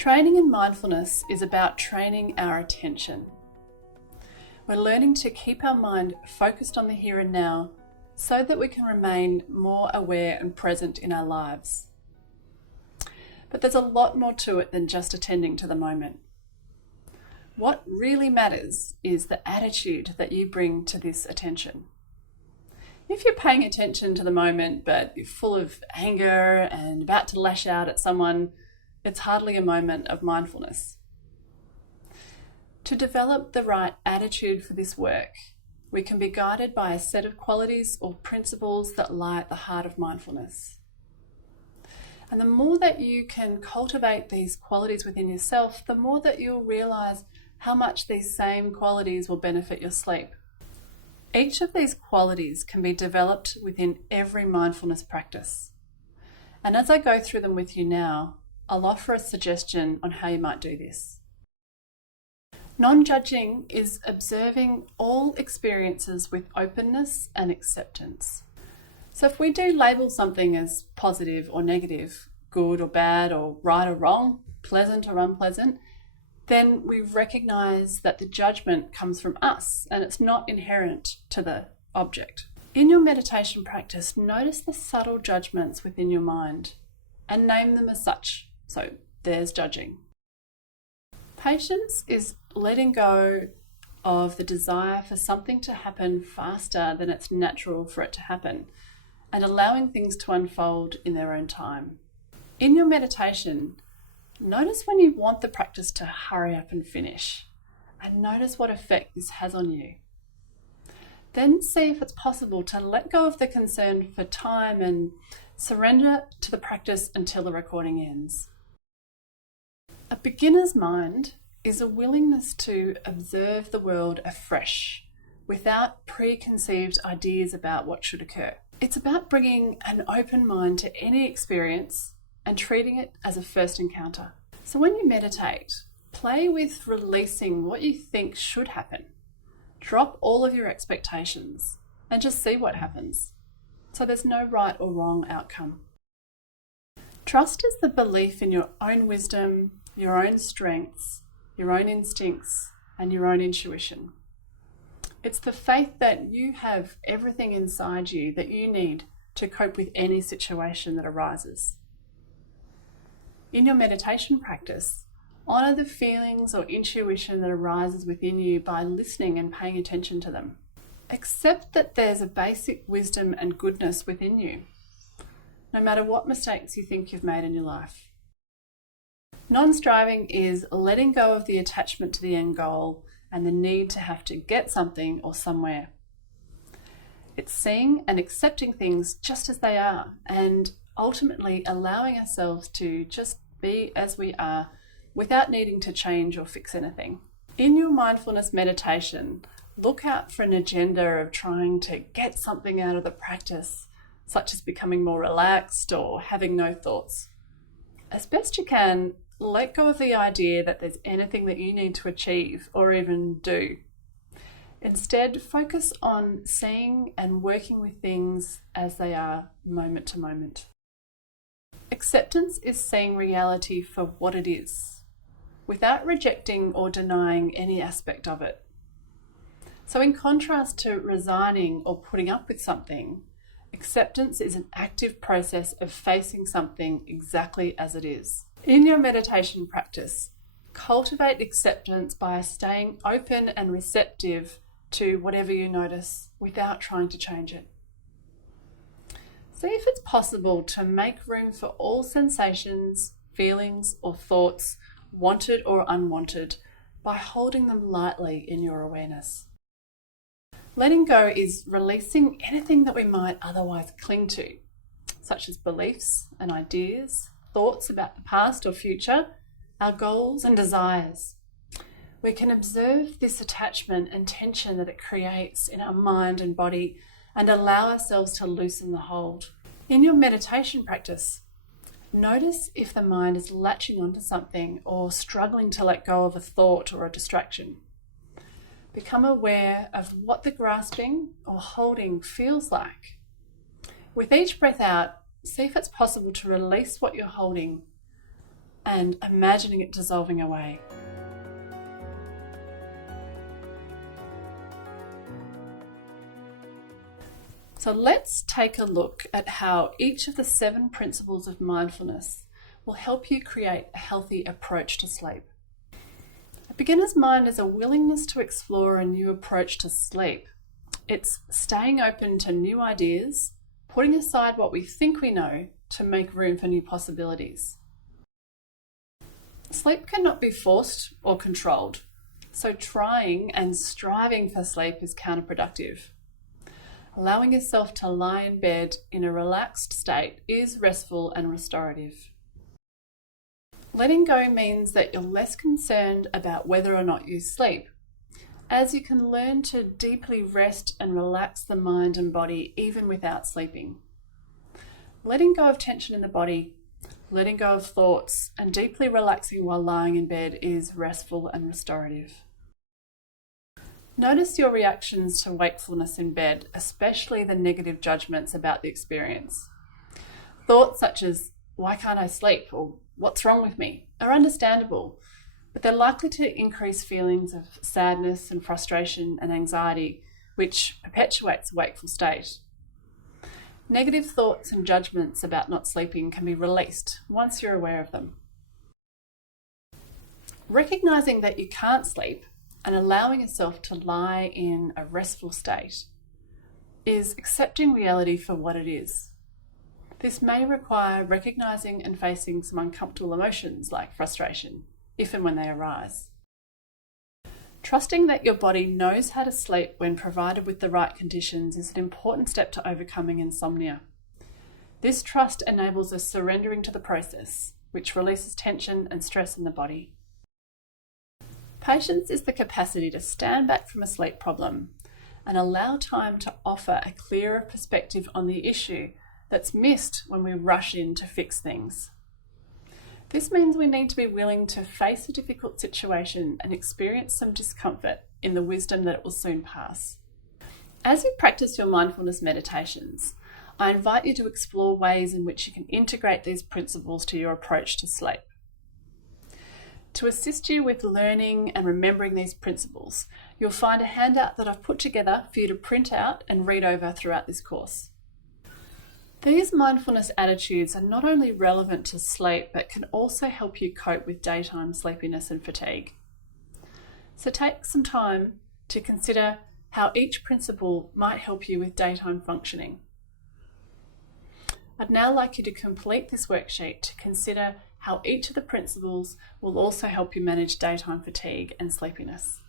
Training in mindfulness is about training our attention. We're learning to keep our mind focused on the here and now so that we can remain more aware and present in our lives. But there's a lot more to it than just attending to the moment. What really matters is the attitude that you bring to this attention. If you're paying attention to the moment but you're full of anger and about to lash out at someone, it's hardly a moment of mindfulness. To develop the right attitude for this work, we can be guided by a set of qualities or principles that lie at the heart of mindfulness. And the more that you can cultivate these qualities within yourself, the more that you'll realize how much these same qualities will benefit your sleep. Each of these qualities can be developed within every mindfulness practice. And as I go through them with you now, I'll offer a suggestion on how you might do this. Non-judging is observing all experiences with openness and acceptance. So if we do label something as positive or negative, good or bad, or right or wrong, pleasant or unpleasant, then we recognize that the judgment comes from us and it's not inherent to the object. In your meditation practice, notice the subtle judgments within your mind and name them as such. So there's judging. Patience is letting go of the desire for something to happen faster than it's natural for it to happen and allowing things to unfold in their own time. In your meditation, notice when you want the practice to hurry up and finish, and notice what effect this has on you. Then see if it's possible to let go of the concern for time and surrender to the practice until the recording ends. A beginner's mind is a willingness to observe the world afresh without preconceived ideas about what should occur. It's about bringing an open mind to any experience and treating it as a first encounter. So when you meditate, play with releasing what you think should happen. Drop all of your expectations and just see what happens. So there's no right or wrong outcome. Trust is the belief in your own wisdom, your own strengths, your own instincts, and your own intuition. It's the faith that you have everything inside you that you need to cope with any situation that arises. In your meditation practice, honor the feelings or intuition that arises within you by listening and paying attention to them. Accept that there's a basic wisdom and goodness within you, no matter what mistakes you think you've made in your life. Non-striving is letting go of the attachment to the end goal and the need to have to get something or somewhere. It's seeing and accepting things just as they are and ultimately allowing ourselves to just be as we are without needing to change or fix anything. In your mindfulness meditation, look out for an agenda of trying to get something out of the practice, such as becoming more relaxed or having no thoughts. As best you can, let go of the idea that there's anything that you need to achieve or even do. Instead, focus on seeing and working with things as they are, moment to moment. Acceptance is seeing reality for what it is, without rejecting or denying any aspect of it. So in contrast to resigning or putting up with something, acceptance is an active process of facing something exactly as it is. In your meditation practice, cultivate acceptance by staying open and receptive to whatever you notice without trying to change it. See if it's possible to make room for all sensations, feelings, or thoughts, wanted or unwanted, by holding them lightly in your awareness. Letting go is releasing anything that we might otherwise cling to, such as beliefs and ideas, thoughts about the past or future, our goals and desires. We can observe this attachment and tension that it creates in our mind and body and allow ourselves to loosen the hold. In your meditation practice, notice if the mind is latching onto something or struggling to let go of a thought or a distraction. Become aware of what the grasping or holding feels like. With each breath out, see if it's possible to release what you're holding and imagining it dissolving away. So let's take a look at how each of the 7 principles of mindfulness will help you create a healthy approach to sleep. A beginner's mind is a willingness to explore a new approach to sleep. It's staying open to new ideas, putting aside what we think we know to make room for new possibilities. Sleep cannot be forced or controlled, so trying and striving for sleep is counterproductive. Allowing yourself to lie in bed in a relaxed state is restful and restorative. Letting go means that you're less concerned about whether or not you sleep, as you can learn to deeply rest and relax the mind and body even without sleeping. Letting go of tension in the body, letting go of thoughts, and deeply relaxing while lying in bed is restful and restorative. Notice your reactions to wakefulness in bed, especially the negative judgments about the experience. Thoughts such as, "Why can't I sleep?" or "What's wrong with me?" are understandable, but they're likely to increase feelings of sadness and frustration and anxiety, which perpetuates a wakeful state. Negative thoughts and judgments about not sleeping can be released once you're aware of them. Recognizing that you can't sleep and allowing yourself to lie in a restful state is accepting reality for what it is. This may require recognizing and facing some uncomfortable emotions like frustration, if and when they arise. Trusting that your body knows how to sleep when provided with the right conditions is an important step to overcoming insomnia. This trust enables a surrendering to the process, which releases tension and stress in the body. Patience is the capacity to stand back from a sleep problem and allow time to offer a clearer perspective on the issue that's missed when we rush in to fix things. This means we need to be willing to face a difficult situation and experience some discomfort in the wisdom that it will soon pass. As you practice your mindfulness meditations, I invite you to explore ways in which you can integrate these principles to your approach to sleep. To assist you with learning and remembering these principles, you'll find a handout that I've put together for you to print out and read over throughout this course. These mindfulness attitudes are not only relevant to sleep, but can also help you cope with daytime sleepiness and fatigue. So take some time to consider how each principle might help you with daytime functioning. I'd now like you to complete this worksheet to consider how each of the principles will also help you manage daytime fatigue and sleepiness.